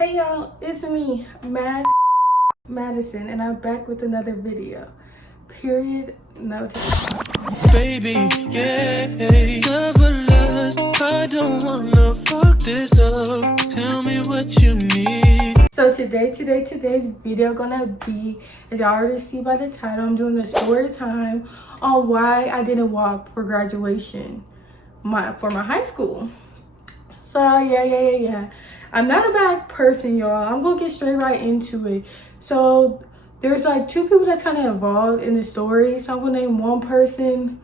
Hey y'all, it's me, Madison, and I'm back with another video. Period, no time. Baby, yeah, loveless. I don't wanna fuck this up. Tell me what you need. So today's video gonna be, as y'all already see by the title, I'm doing a story time on why I didn't walk for graduation for my high school. So yeah. I'm not a bad person, y'all. I'm gonna get straight right into it. So there's like two people that's kind of involved in the story. So I'm gonna name one person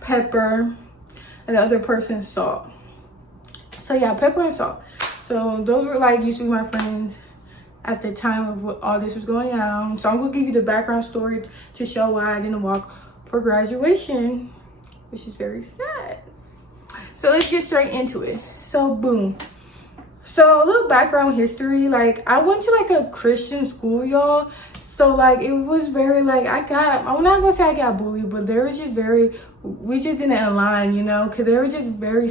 Pepper and the other person Salt. So yeah, Pepper and Salt. So those were like used to be my friends at the time of what all this was going on. So I'm gonna give you the background story to show why I didn't walk for graduation, which is very sad. So let's get straight into it. So boom. So a little background history, like I went to like a Christian school, y'all. So like it was very like I'm not gonna say I got bullied, but they were just we just didn't align, you know, because they were just very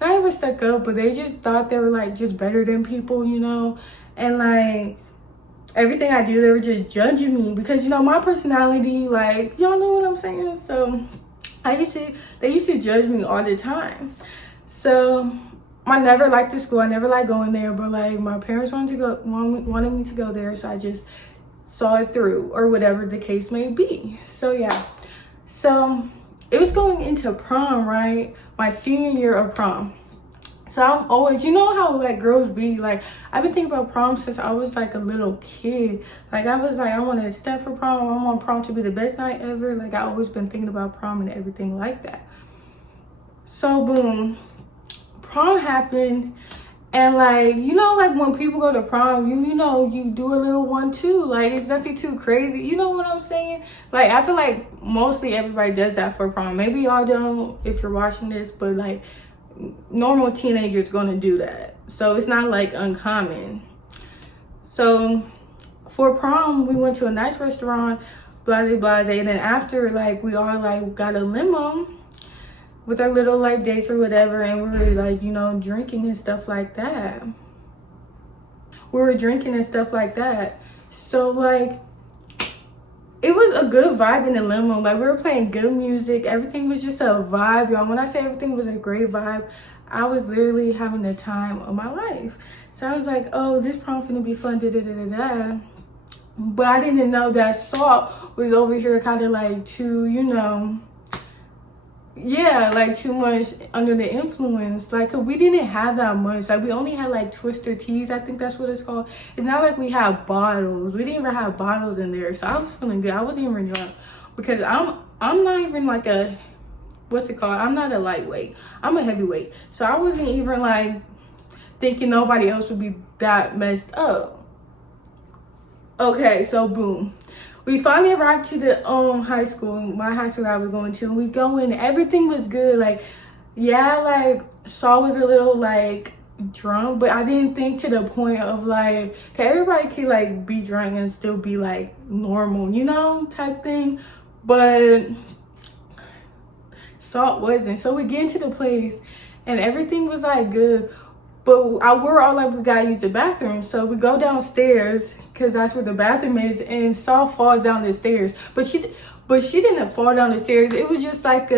not even stuck up, but they just thought they were like just better than people, you know. And like everything I do, they were just judging me because, you know, my personality, like, y'all know what I'm saying. So they used to judge me all the time. So I never liked the school. I never liked going there, but like my parents wanted me to go there, so I just saw it through, or whatever the case may be. So yeah, so it was going into prom, right? My senior year of prom. So I'm always, you know how like girls be, like I've been thinking about prom since I was like a little kid. Like I was like, I want to step for prom. I want prom to be the best night ever. Like I always been thinking about prom and everything like that. So boom, prom happened, and like, you know, like when people go to prom, you know, you do a little one too. Like it's nothing too crazy, you know what I'm saying? Like I feel like mostly everybody does that for prom. Maybe y'all don't if you're watching this, but like normal teenagers gonna do that, so it's not like uncommon. So for prom we went to a nice restaurant, blase, and then after, like, we all like got a limo with our little like dates or whatever, and we were like, you know, drinking and stuff like that. So like it was a good vibe in the limo. Like we were playing good music. Everything was just a vibe, y'all. When I say everything was a great vibe, I was literally having the time of my life. So I was like, oh, this prom finna be fun, da. But I didn't know that Salt was over here kind of like too, you know, yeah, like too much under the influence. Like we didn't have that much. Like we only had like Twister teas, I think that's what it's called. It's not like we had bottles. We didn't even have bottles in there. So I was feeling good. I wasn't even drunk because I'm not even like a, what's it called, I'm not a lightweight, I'm a heavyweight. So I wasn't even like thinking nobody else would be that messed up. Okay, so boom, we finally arrived to the high school, my high school I was going to, and we go in, everything was good. Like, yeah, like Saul was a little like drunk, but I didn't think to the point of like, okay, everybody could like be drunk and still be like normal, you know, type thing. But Salt wasn't. So we get into the place and everything was like good, but we're all like, we gotta use the bathroom. So we go downstairs because that's where the bathroom is, and Saul falls down the stairs. But she didn't fall down the stairs. It was just like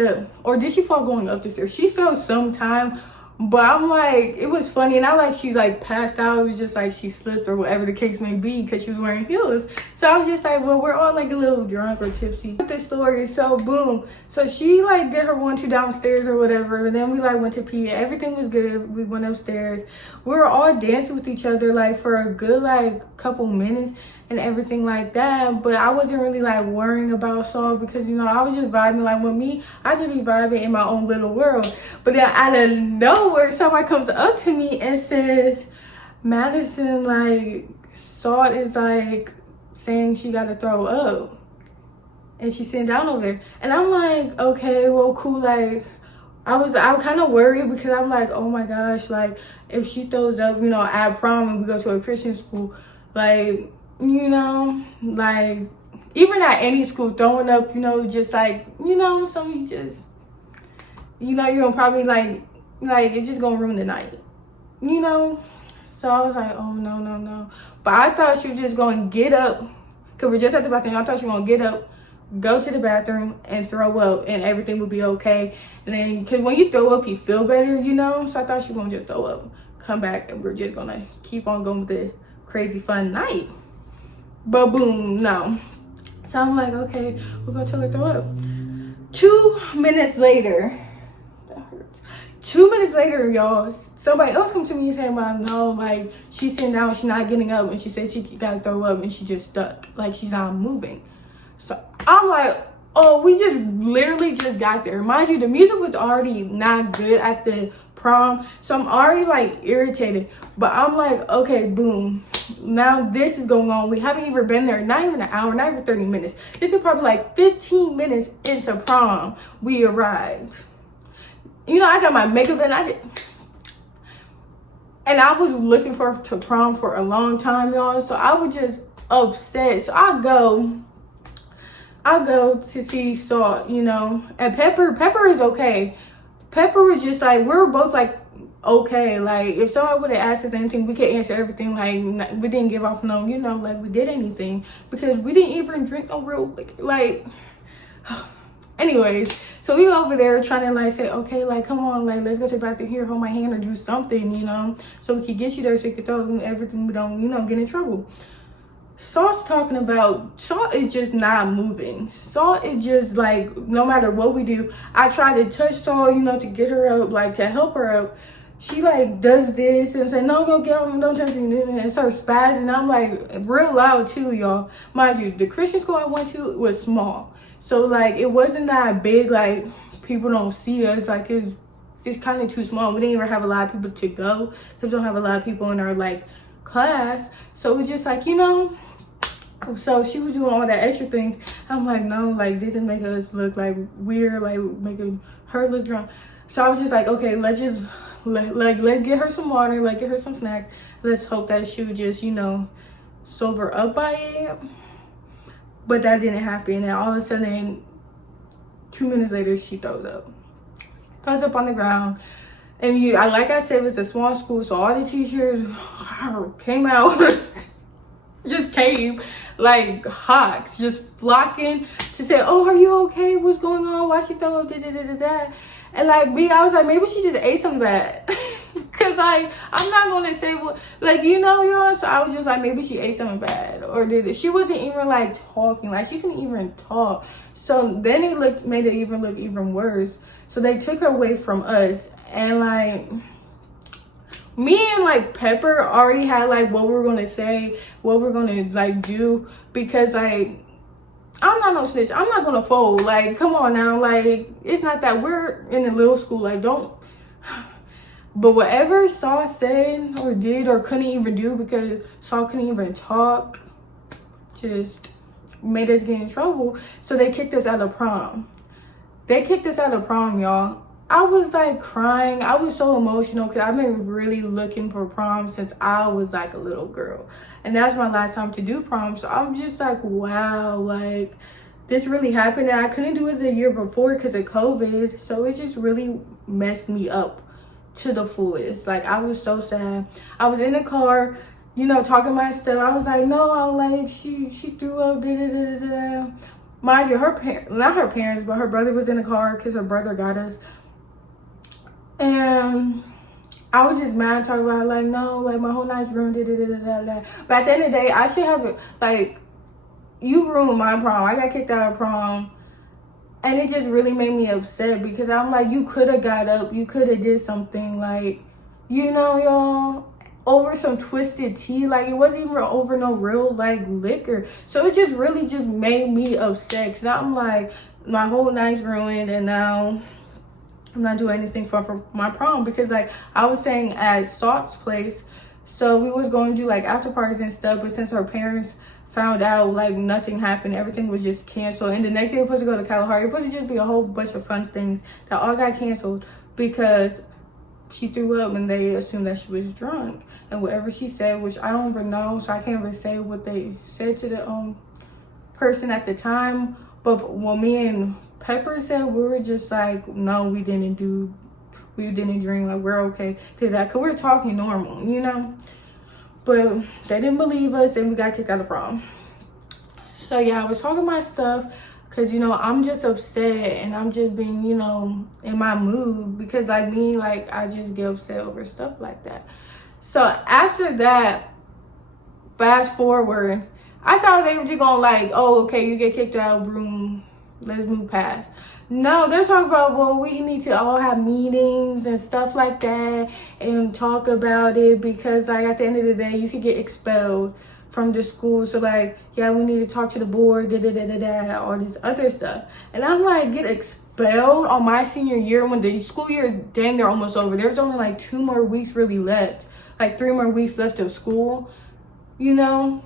or did she fall going up the stairs? She fell sometime, but I'm like, it was funny, and I like she's like passed out. It was just like she slipped or whatever the case may be because she was wearing heels. So I was just like, well, we're all like a little drunk or tipsy with the story. So boom, so she like did her 1-2 downstairs or whatever, and then we like went to pee. Everything was good. We went upstairs. We were all dancing with each other like for a good like couple minutes and everything like that, but I wasn't really like worrying about Saul because, you know, I was just vibing. Like with me, I just be vibing in my own little world. But then out of nowhere, somebody comes up to me and says, Madison, like Salt is like saying she gotta throw up, and she's sitting down over there. And I'm like, okay, well, cool. Like I'm kind of worried because I'm like, oh my gosh, like if she throws up, you know, at prom and we go to a Christian school, like, you know, like even at any school, throwing up, you know, just like, you know, so you just, you know, you're gonna probably like it's just gonna ruin the night, you know. So I was like, oh no, no, no. But I thought she was just going to get up, because we're just at the bathroom. I thought she was going to get up, go to the bathroom, and throw up, and everything would be okay. And then, because when you throw up, you feel better, you know? So I thought she was going to just throw up, come back, and we're just going to keep on going with the crazy fun night. But boom, no. So I'm like, okay, we're going to tell her to throw up. 2 minutes later, that hurts. 2 minutes later, y'all, somebody else come to me and say, "Mom, no, like, she's sitting down, she's not getting up, and she said she gotta throw up, and she just stuck, like, she's not moving." So I'm like, oh, we just literally just got there. Mind you, the music was already not good at the prom, so I'm already like irritated. But I'm like, okay, boom, now this is going on. We haven't even been there, not even an hour, not even 30 minutes. This is probably like 15 minutes into prom we arrived. You know, I got my makeup and I was looking forward to prom for a long time, y'all. So I was just upset. So I go to see Salt, you know, and Pepper is okay. Pepper was just like, we were both like, okay, like if someone would have asked us anything, we could answer everything. Like we didn't give off no, you know, like we did anything, because we didn't even drink no real like anyways. So we were over there trying to like say, okay, like come on, like let's go to the bathroom here, hold my hand or do something, you know, so we could get you there so you could throw everything, we don't, you know, get in trouble. Salt's talking about, Salt is just not moving. Salt is just like, no matter what we do, I try to touch Salt, you know, to get her up, like to help her up. She like does this and say, no, go get him, don't touch me, and starts spazzing. I'm like real loud too, y'all. Mind you, the Christian school I went to was small. So like it wasn't that big, like people don't see us, like it's kind of too small. We didn't even have a lot of people to go, because we don't have a lot of people in our like class. So we just like, you know, so she was doing all that extra things. I'm like, no, like this is making us look like weird, like making her look drunk. So I was just like, okay, let's just let's get her some water, like get her some snacks. Let's hope that she would just, you know, sober up by it. But that didn't happen, and all of a sudden 2 minutes later she throws up on the ground. And like I said, it was a small school, so all the teachers came out just came like hawks, just flocking to say, oh, are you okay, what's going on, why she throw up, da. And like me, I was like, maybe she just ate something bad. Cause like I'm not gonna say what, like, you know, y'all. So I was just like, maybe she ate something bad, or did it. She wasn't even like talking, like she couldn't even talk. So then it made it even look even worse. So they took her away from us, and like me and like Pepper already had like what we were gonna say, what we're gonna like do, because like I'm not no snitch. I'm not gonna fold. Like, come on now. Like, it's not that we're in a little school. Like, don't. But whatever Saul said or did or couldn't even do, because Saul couldn't even talk, just made us get in trouble. So they kicked us out of prom. They kicked us out of prom, y'all. I was like crying. I was so emotional, because I've been really looking for prom since I was like a little girl. And that's my last time to do prom. So I'm just like, wow, like this really happened. And I couldn't do it the year before because of COVID. So it just really messed me up to the fullest. Like I was so sad. I was in the car, you know, talking my stuff. I was like, no, like she threw up, da. Mind you, not her parents, but her brother was in the car, because her brother got us. And I was just mad, talking about like, no, like my whole night's ruined, da. But at the end of the day, I should have, like, you ruined my prom. I got kicked out of prom. And it just really made me upset, because I'm like, you could have got up, you could have did something, like, you know, y'all, over some twisted tea. Like, it wasn't even over no real like liquor. So it just really just made me upset, because I'm like, my whole night's ruined, and now I'm not doing anything for my prom. Because like I was saying at Salt's place, so we was going to do like after parties and stuff, but since her parents found out, like nothing happened, everything was just canceled. And the next day we're supposed to go to Kalahari. It was supposed to just be a whole bunch of fun things that all got canceled because she threw up and they assumed that she was drunk. And whatever she said, which I don't even know, so I can't even say what they said to the person at the time. But what me and Pepper said, we were just like, no, we didn't drink, like we're okay to that, because we're talking normal, you know. but they didn't believe us and we got kicked out of prom. So yeah, I was talking my stuff because, you know, I'm just upset and I'm just being, you know, in my mood because like me, like I just get upset over stuff like that. So after that, fast forward, I thought they were just gonna like, oh, okay, you get kicked out, boom, let's move past. No, they're talking about, well, we need to all have meetings and stuff like that and talk about it because like at the end of the day, you could get expelled from the school. So like, yeah, we need to talk to the board, all this other stuff. And I'm like, get expelled on my senior year when the school year is dang near almost over. There's only like 2 more weeks really left, like 3 more weeks left of school, you know?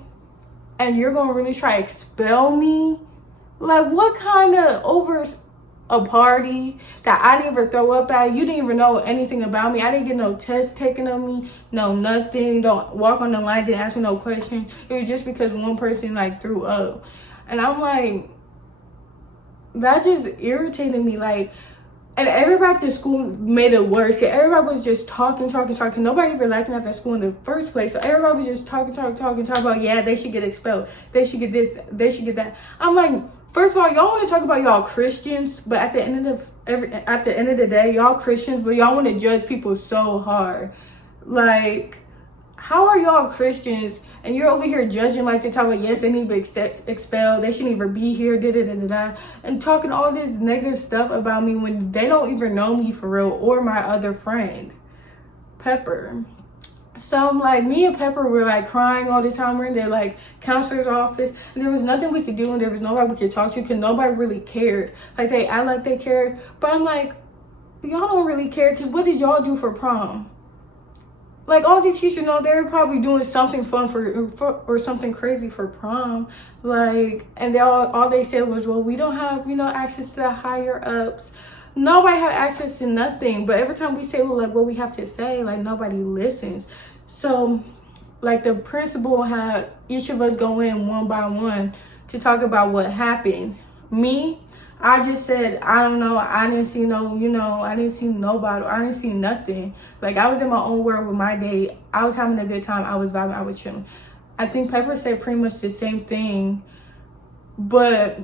And you're gonna really try to expel me? Like, what kind of over a party that I didn't even throw up at? You didn't even know anything about me. I didn't get no test taken of me, no nothing. Don't walk on the line, didn't ask me no question. It was just because one person like threw up. And I'm like, that just irritated me. Like, and everybody at the school made it worse because everybody was just talking. Nobody even liked me at the school in the first place. So everybody was just talking about, yeah, they should get expelled. They should get this, they should get that. I'm like, first of all, y'all want to talk about y'all Christians, but at the end of the day, y'all Christians, but y'all want to judge people so hard. Like, how are y'all Christians and you're over here judging like they talk about, yes, they need to be expelled, they shouldn't even be here, and talking all this negative stuff about me when they don't even know me for real or my other friend, Pepper. So I'm like, me and Pepper were like crying all the time. We're in their like counselor's office and there was nothing we could do and there was nobody we could talk to because nobody really cared. Like they act like they cared, but I'm like, y'all don't really care because what did y'all do for prom? Like all these teachers know they were probably doing something fun for or something crazy for prom. Like, and they all they said was, well, we don't have, you know, access to the higher ups. Nobody had access to nothing. But every time we say, well, like what we have to say, like nobody listens. So like the principal had each of us go in one by one to talk about what happened. Me, I just said, I don't know. I didn't see no, you know, I didn't see nobody. I didn't see nothing. Like I was in my own world with my day. I was having a good time. I was vibing. I was chilling. I think Pepper said pretty much the same thing. But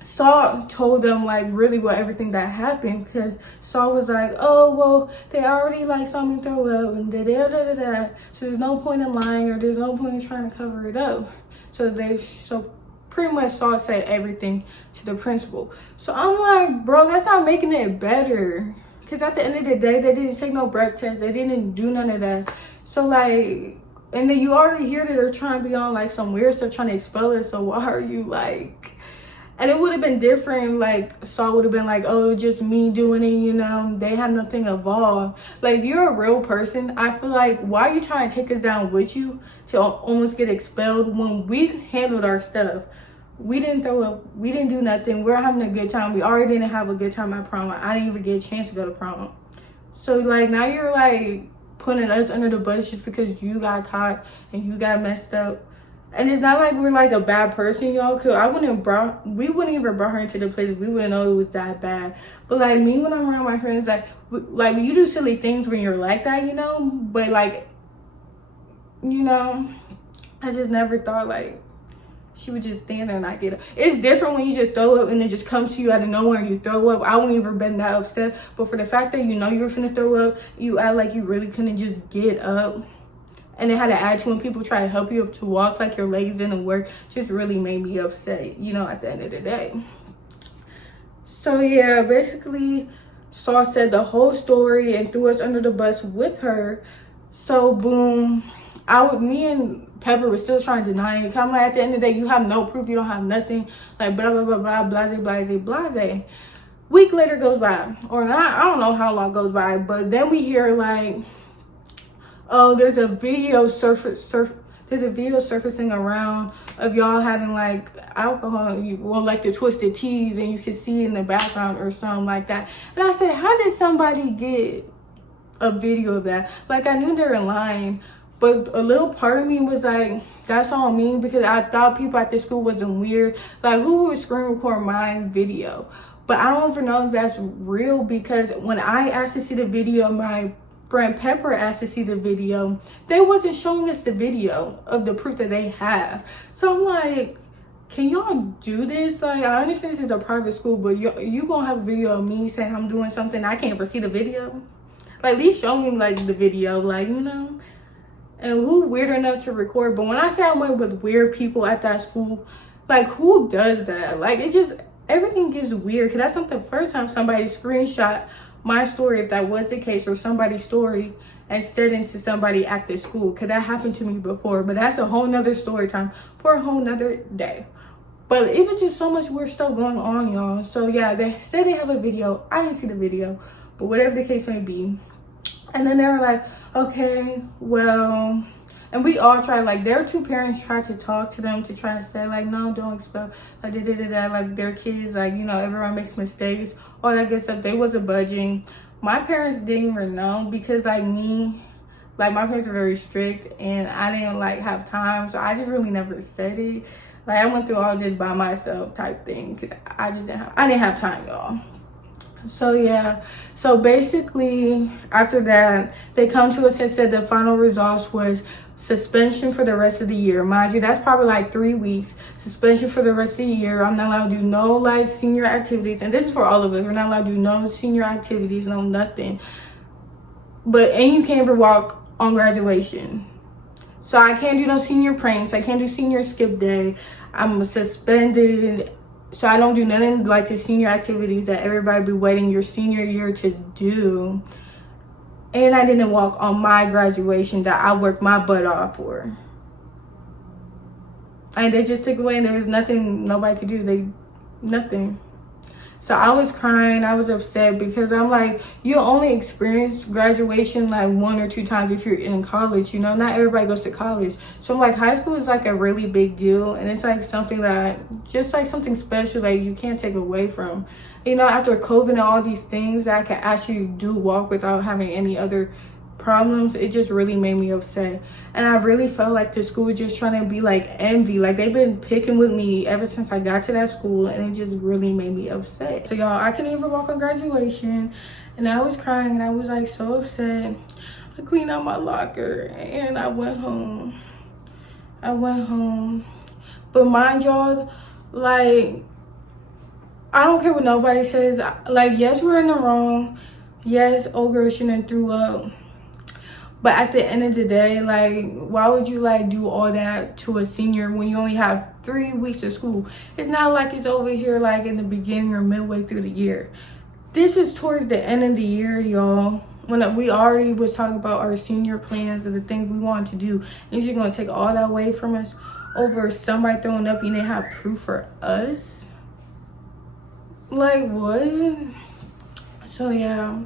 Saul told them like really what everything that happened because Saul was like, oh, well, they already like saw me throw up and da. So there's no point in lying or there's no point in trying to cover it up. So pretty much Saul said everything to the principal. So I'm like, bro, that's not making it better. Because at the end of the day, they didn't take no breath test. They didn't do none of that. So like, and then you already hear that they're trying to be on like some weird stuff trying to expel us. So why are you like, and it would have been different. Like Saul would have been like, oh, just me doing it, you know, they have nothing involved. Like if you're a real person, I feel like, why are you trying to take us down with you to almost get expelled when we handled our stuff? We didn't throw up. We didn't do nothing. We're having a good time. We already didn't have a good time at prom. I didn't even get a chance to go to prom. So, like, now you're, like, putting us under the bus just because you got caught and you got messed up. And it's not like we're, like, a bad person, y'all. Because we wouldn't even brought her into the place. We wouldn't know it was that bad. But, like, me, when I'm around my friends, like you do silly things when you're like that, you know? But, like, you know, I just never thought, like, she would just stand there and not get up. It's different when you just throw up and it just comes to you out of nowhere and you throw up. I wouldn't even been that upset. But for the fact that you know you were finna throw up, you act like you really couldn't just get up. And it had to add to when people try to help you up to walk, like your legs didn't work, just really made me upset, you know, at the end of the day. So yeah, basically Saul said the whole story and threw us under the bus with her. So boom, me and Pepper was still trying to deny it. I'm like, at the end of the day, you have no proof, you don't have nothing, like blah blah blah blah, blase. Week later goes by, or not, I don't know how long goes by, but then we hear like, oh, there's a video surfacing around of y'all having like alcohol, like the twisted teas, and you can see in the background or something like that. And I said, how did somebody get a video of that? Like, I knew they were lying, but a little part of me was like, that's all me, because I thought people at the school wasn't weird. Like, who would screen record my video? But I don't even know if that's real, because when I asked to see the video, my friend Pepper asked to see the video, they wasn't showing us the video of the proof that they have. So I'm like, can y'all do this? Like, I understand this is a private school, but you gonna have a video of me saying I'm doing something, I can't ever see the video? Like, at least show me like the video, like, you know. And who weird enough to record? But when I say I went with weird people at that school, like, who does that? Like, it just, everything gets weird. Because that's not the first time somebody screenshot my story, if that was the case, or somebody's story, and said into somebody at the school. Because that happened to me before. But that's a whole nother story time for a whole nother day. But it was just so much weird stuff going on, y'all. So yeah, they said they have a video. I didn't see the video. But whatever the case may be. And then they were like, okay, well, and we all tried, like, their two parents tried to talk to them to try and say, like, no, don't expel, like, like, their kids, like, you know, everyone makes mistakes, all that good stuff. They wasn't budging. My parents didn't even know because, like, me, like, my parents were very strict, and I didn't, like, have time, so I just really never said it. Like, I went through all this by myself type thing because I didn't have time, y'all. So yeah, so basically after that, they come to us and said the final results was suspension for the rest of the year. Mind you, that's probably like 3 weeks. Suspension for the rest of the year. I'm not allowed to do no like senior activities. And this is for all of us. We're not allowed to do no senior activities, no nothing. And you can't even walk on graduation. So I can't do no senior pranks. I can't do senior skip day. I'm suspended. So I don't do nothing like the senior activities that everybody be waiting your senior year to do. And I didn't walk on my graduation that I worked my butt off for. And they just took away, and there was nothing nobody could do. Nothing. So I was crying, I was upset because I'm like, you only experience graduation like 1 or 2 times if you're in college, you know, not everybody goes to college. So I'm like, high school is like a really big deal, and it's like something that, just like something special that you can't take away from. You know, after COVID and all these things, I can actually do walk without having any other problems. It just really made me upset, and I really felt like the school was just trying to be like envy, like they've been picking with me ever since I got to that school, and it just really made me upset. So y'all, I couldn't even walk on graduation, and I was crying, and I was like so upset. I cleaned out my locker and I went home. But mind y'all, like, I don't care what nobody says. Like, yes, we're in the wrong. Yes, old girl shouldn't have threw up. But at the end of the day, like, why would you, like, do all that to a senior when you only have 3 weeks of school? It's not like it's over here, like, in the beginning or midway through the year. This is towards the end of the year, y'all. When we already was talking about our senior plans and the things we wanted to do. And you're going to take all that away from us over somebody throwing up and they have proof for us? Like, what? So, yeah.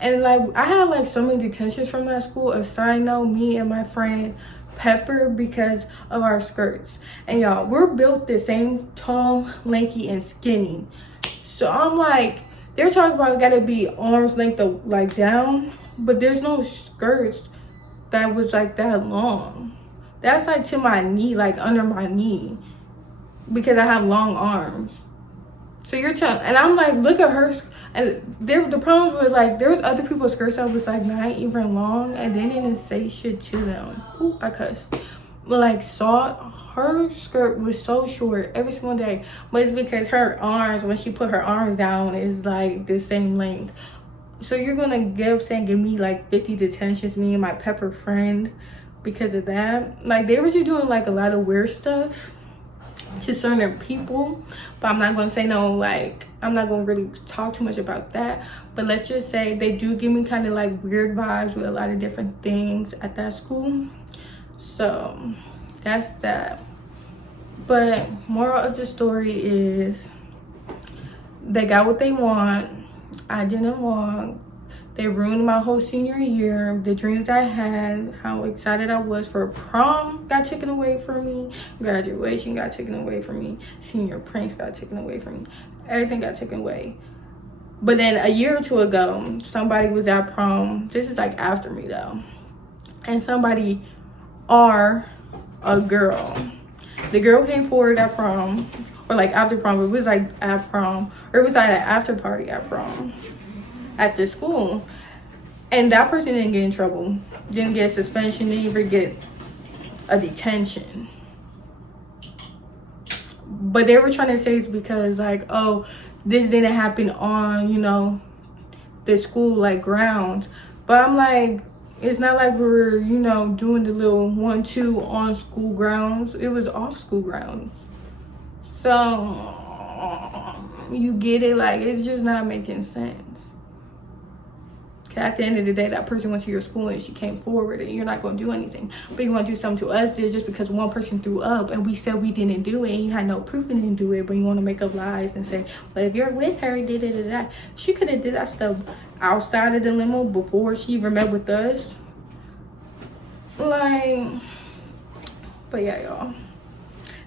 And, like, I had, like, so many detentions from that school. A side note, me and my friend Pepper, because of our skirts. And, y'all, we're built the same, tall, lanky, and skinny. So, I'm like, they're talking about gotta be arms length, like, down. But there's no skirts that was, like, that long. That's, like, to my knee, like, under my knee. Because I have long arms. So you're telling, and I'm like, look at her, and the problems were like, there was other people's skirts that was like not even long, and they didn't say shit to them. Ooh, I cussed. Like, her skirt was so short every single day, but it's because her arms, when she put her arms down, is like the same length. So you're gonna get upset and give me like 50 detentions, me and my Pepper friend, because of that. Like, they were just doing like a lot of weird stuff to certain people, but I'm not gonna say no, like, I'm not gonna really talk too much about that. But let's just say they do give me kind of like weird vibes with a lot of different things at that school. So that's that. But moral of the story is they got what they want. I didn't want. They ruined my whole senior year. The dreams I had, how excited I was for prom got taken away from me. Graduation got taken away from me. Senior pranks got taken away from me. Everything got taken away. But then a year or two ago, somebody was at prom. This is like after me though. And somebody, a girl. The girl came forward at prom, or like after prom, but it was like at prom, or it was at an after party at prom at the school. And that person didn't get in trouble, didn't get a suspension, didn't even get a detention. But they were trying to say it's because, like, oh, this didn't happen on, you know, the school, like, grounds. But I'm like, it's not like we were, you know, doing the little 1-2 on school grounds. It was off school grounds. So you get it? Like, it's just not making sense. At the end of the day, that person went to your school and she came forward, and you're not going to do anything. But you want to do something to us just because one person threw up and we said we didn't do it and you had no proof and didn't do it, but you want to make up lies and say, well, if you're with her, da. She could have did that stuff outside of the limo before she even met with us. Like, but yeah, y'all.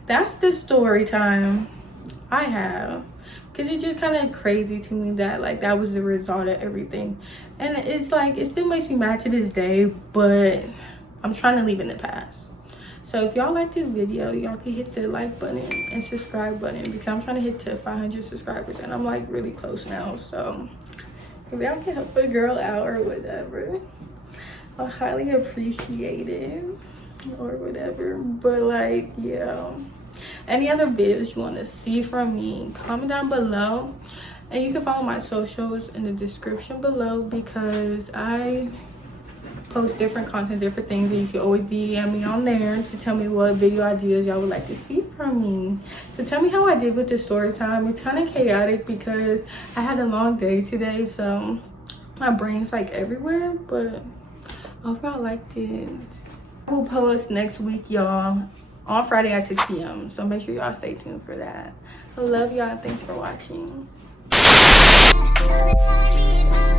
That's the story time I have. Because it's just kind of crazy to me that, like, that was the result of everything. And it's like, it still makes me mad to this day, but I'm trying to leave it in the past. So if y'all like this video, y'all can hit the like button and subscribe button, because I'm trying to hit to 500 subscribers and I'm like really close now. So if y'all can help a girl out or whatever, I'll highly appreciate it or whatever. But like, yeah, any other videos you want to see from me, comment down below. And you can follow my socials in the description below, because I post different content, different things, and you can always DM me on there to tell me what video ideas y'all would like to see from me. So tell me how I did with the story time. It's kind of chaotic because I had a long day today, so my brain's like everywhere, but I hope y'all liked it. I will post next week, y'all, on Friday at 6 p.m. So make sure y'all stay tuned for that. I love y'all. Thanks for watching. I need my